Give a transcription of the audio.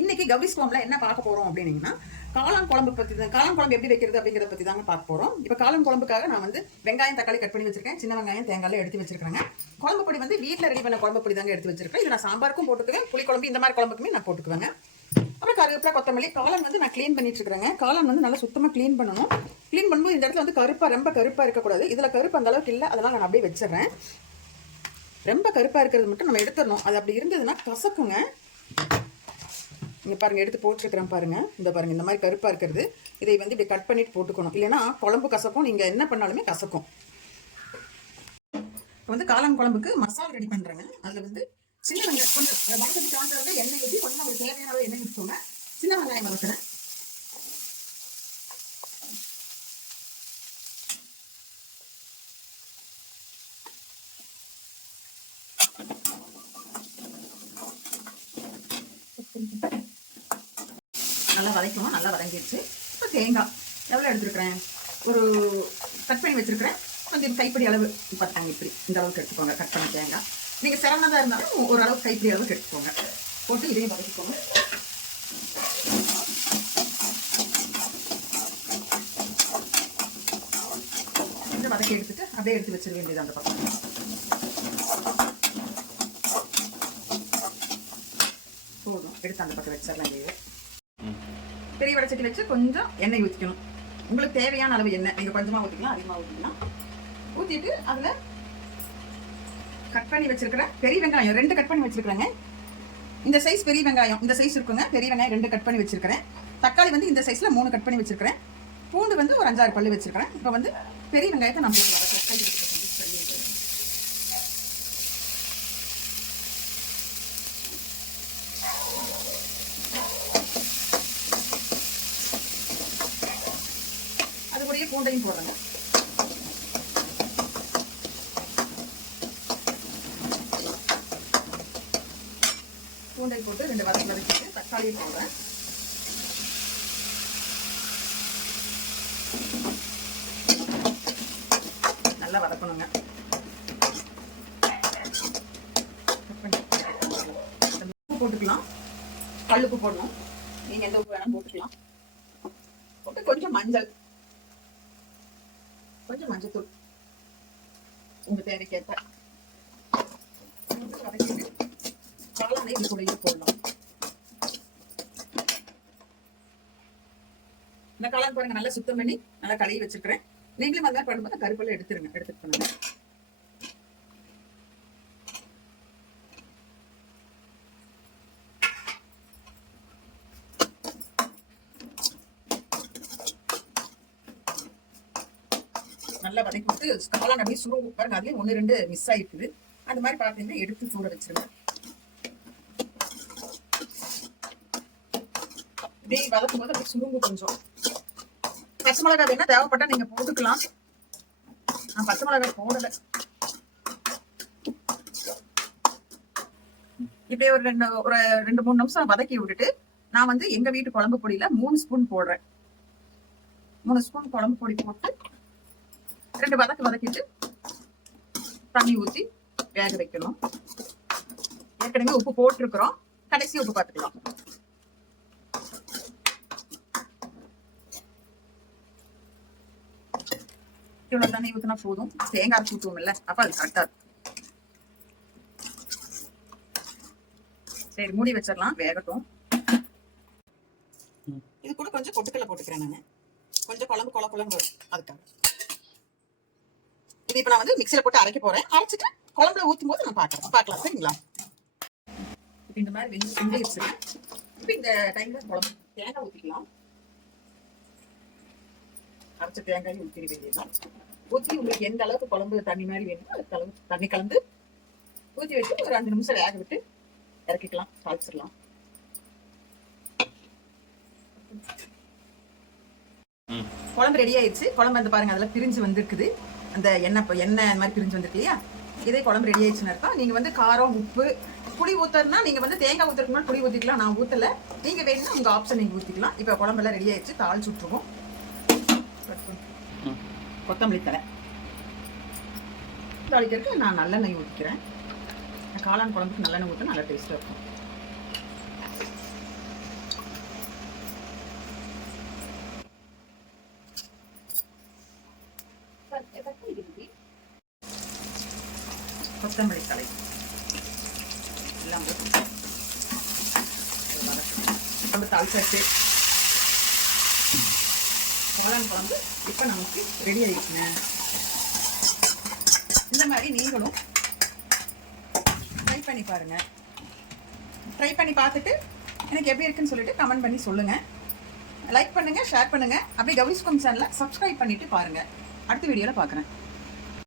இன்னைக்கு கௌரி ஸ்வாமில் என்ன பார்க்க போறோம் அப்படின்னீங்கன்னா காளான் குழம்பு பத்தி தான் காளான் குழம்பு எப்படி வைக்கிறது அப்படிங்கிறத பத்தி தாங்க பார்க்க போறோம். இப்போ காளான் குழம்புக்காக நான் வந்து வெங்காயம் தக்காளி கட் பண்ணி வச்சிருக்கேன். சின்ன வெங்காயம் தேங்காய் எடுத்து வச்சிருக்காங்க குழம்பு பொடி வந்து வீட்டில் ரெடி பண்ண குழம்பு பொடி தாங்க எடுத்து வச்சிருக்கேன். இது நான் சாம்பாருக்கும் போட்டுக்குவேன். புளி குழம்பு இந்த மாதிரி குழம்புக்குமே நான் போட்டுக்குவேங்க. அப்புறம் கருவேப்பிலை கொத்தமல்லி காளான் வந்து நான் க்ளீன் பண்ணிட்டு இருக்கிறேங்க. காளான் வந்து நல்லா சுத்தமாக க்ளீன் பண்ணணும். க்ளீன் பண்ணும்போது இந்த இடத்துல வந்து கருப்பாக ரொம்ப கருப்பாக இருக்கக்கூடாது. இதில் கருப்பு அந்த அளவுக்கு இல்லை. அதெல்லாம் நான் அப்படியே வச்சிடுறேன். ரொம்ப கருப்பாக இருக்கிறது மட்டும் நம்ம எடுத்துடணும். அது அப்படி இருந்ததுன்னா கசக்குங்க. இங்கே பாருங்கள் எடுத்து போட்டிருக்கிறேன் பாருங்கள் இந்த பாருங்கள் இந்த மாதிரி கருப்பாக இருக்கிறது. இதை வந்து இப்படி கட் பண்ணிட்டு போட்டுக்கணும். இல்லைன்னா குழம்பு கசக்கும். நீங்கள் என்ன பண்ணாலுமே கசக்கும். இப்போ வந்து காளான் குழம்புக்கு மசாலா ரெடி பண்ணுறேங்க அதில் வந்து சின்ன வெங்காயம் கொஞ்சம் வதக்கி காண்றத எண்ணெய் ஊற்றி கொஞ்சம் நமக்கு தேவையான அளவு எண்ணெய் ஊற்றிக்கோங்க சின்ன வெங்காயம் வதக்குறேன். நல்லா வதக்கணும் நல்லா வதங்கிடுச்சு. இப்போ தேங்காய். எவ்வளோ எடுத்துருக்குறேன்? ஒரு கட் பண்ணி வச்சுருக்கிறேன். கொஞ்சம் கைப்பிடி அளவு. பார்த்தாங்க இப்படி. இந்த அளவுக்கு எடுத்துக்கோங்க கட் பண்ண தேங்காய். நீங்கள் சிரமதாக இருந்தாலும் ஒரு அளவுக்கு கைப்பிடி அளவுக்கு எடுத்துக்கோங்க. போட்டு இதையும் வதக்கிக்கோங்க. இதை வதக்கி எடுத்துட்டு அப்படியே எடுத்து வச்சிட வேண்டியது அந்த பக்கம். போதும். எடுத்து அந்த பக்கம் வச்சிடலாம் இது பெரிய வடச்சட்டி வச்சு கொஞ்சம் எண்ணெய் ஊற்றிக்கணும் உங்களுக்கு தேவையான அளவு எண்ணெய். நீங்கள் கொஞ்சமாக ஊற்றிக்கலாம் அதிகமாக ஊற்றிக்கலாம் ஊற்றிட்டு அதில் கட் பண்ணி வச்சுருக்கிற பெரிய வெங்காயம் ரெண்டு கட் பண்ணி வச்சுருக்குறேங்க. இந்த சைஸ் பெரிய வெங்காயம் இந்த சைஸ் இருக்குங்க. பெரிய வெங்காயம் ரெண்டு கட் பண்ணி வச்சுருக்கிறேன். தக்காளி வந்து இந்த சைஸில் மூணு கட் பண்ணி வச்சுருக்கிறேன். பூண்டு வந்து ஒரு அஞ்சாறு பல்லு வச்சுருக்கிறேன். இப்போ வந்து பெரிய வெங்காயத்தை நம்ம போட்டு வதக்க- கை வச்சுக்க கொஞ்சம் சொல்லி அது கூடயே பூண்டையும் போடுறேங்க பூண்டை போட்டு ரெண்டு வதக்கி வதக்கிட்டு தக்காளியும் போடுறேன். நல்லா வதக்கணுங்க. உப்பு போட்டுக்கலாம். கல்லுப்பு போடணும். நீங்க எந்த உப்பு வேணாலும் போட்டுக்கலாம். போட்டு கொஞ்சம் மஞ்சள். கொஞ்சம் மஞ்சத்தூள். உங்க தேவைக்கேற்ப வதக்கிட்டு காளானை இது கூட போடலாம். இந்த காளான் பாருங்க நல்லா சுத்தம் பண்ணி நல்லா கழுவி வச்சிருக்கிறேன். நீங்களும் அந்த பண்ணும்போது கருப்பெல்லாம் எடுத்துருங்க எடுத்துட்டு பண்ணுங்க நல்லா வதக்கி விட்டு காளான் அப்படியே சுருவ பாருங்க. அதுலயும் ஒன்று ரெண்டு மிஸ் ஆயிருக்குது. அந்த மாதிரி பார்த்தீங்கன்னா எடுத்து சூட வச்சிருவேன் இப்படி வதக்கும் போது அப்படியே சுருங்கு கொஞ்சம். பச்சை மிளகாய் வேணா தேவைப்பட்டா நீங்க போட்டுக்கலாம். நான் பச்சை மிளகாய் போடல. இப்படியே ஒரு ரெண்டு ஒரு ரெண்டு மூணு நிமிஷம் வதக்கி விட்டுட்டு நான் வந்து எங்க வீட்டு குழம்பு பொடியில மூணு ஸ்பூன் போடுறேன். மூணு ஸ்பூன் குழம்பு பொடி போட்டு ரெண்டு வதக்கு வதக்கிட்டு தண்ணி ஊத்தி வேக வைக்கணும். ஏற்கனவே உப்பு போட்டிருக்கிறோம். கடைசி உப்பு பார்த்துக்கலாம். இவ்வளவு தண்ணி ஊத்தினா போதும். தேங்காய் அரைச்சு ஊற்றுவோம் இல்ல அப்ப அது கரெக்டா இருக்கும். சரி மூடி வச்சிடலாம். வேகட்டும். இது கூட கொஞ்சம் பொட்டுக்கல்ல போட்டுக்கிறேன் நான். கொஞ்சம் குழம்பு குழ குழம்பு வரும். அதுக்காக. இது இப்ப நான் வந்து மிக்சியில போட்டு அரைக்க போறேன். அரைச்சிட்டு குழம்புல ஊத்தும் போது நான் பார்க்கலாம் பார்க்கலாம் சரிங்களா? இந்த மாதிரி வெந்து இப்ப இந்த டைம்ல குழம்பு தேங்காய் ஊத்திக்கலாம். அரைச்ச தேங்காயும் ஊற்றிட வேண்டியதான் ஊற்றி உங்களுக்கு எந்த அளவுக்கு குழம்பு தண்ணி மாதிரி வேணுமோ அதுக்கு அளவுக்கு தண்ணி கலந்து ஊற்றி வச்சு ஒரு அஞ்சு நிமிஷம் வேக விட்டு இறக்கிக்கலாம் தாளிச்சிடலாம். குழம்பு ரெடி ஆயிடுச்சு. குழம்பு வந்து பாருங்க அதெல்லாம் பிரிஞ்சு வந்திருக்குது. அந்த எண்ணெய் இப்போ எண்ணெய் அந்த மாதிரி பிரிஞ்சு வந்திருக்கு இல்லையா? இதே குழம்பு ரெடி ஆயிடுச்சுன்னு அர்த்தம். நீங்க வந்து காரம் உப்பு புளி ஊத்துறதுனா நீங்க வந்து தேங்காய் முன்னாடி புளி ஊத்திக்கலாம் நான் ஊத்தல. நீங்க வேணும்னா உங்க ஆப்ஷன் நீங்க ஊத்திக்கலாம். இப்போ குழம்பெல்லாம் ரெடி ஆயிடுச்சு தாளிச்சு விட்டுருவோம். கொத்தமல்லி தலை தாளிக்கிறதுக்கு நான் நல்லெண்ணெய் ஊற்றிக்கிறேன் காளான் குழம்புக்கு நல்லெண்ணெய் ஊற்றினா நல்லா டேஸ்ட்டாக இருக்கும். கொத்தமல்லி தலை எல்லாம் நம்ம தாளிச்சாச்சு காளான் குழம்பு இப்போ நமக்கு ரெடி ஆகிடுச்சுங்க இந்த மாதிரி நீங்களும் ட்ரை பண்ணி பாருங்க. ட்ரை பண்ணி பார்த்துட்டு எனக்கு எப்படி இருக்குன்னு சொல்லிட்டு கமெண்ட் பண்ணி சொல்லுங்கள் லைக் பண்ணுங்கள் ஷேர் பண்ணுங்கள் அப்படியே கௌரிஸ்கம் சேனலை சப்ஸ்கிரைப் பண்ணிவிட்டு பாருங்கள் அடுத்த வீடியோவில் பார்க்குறேன்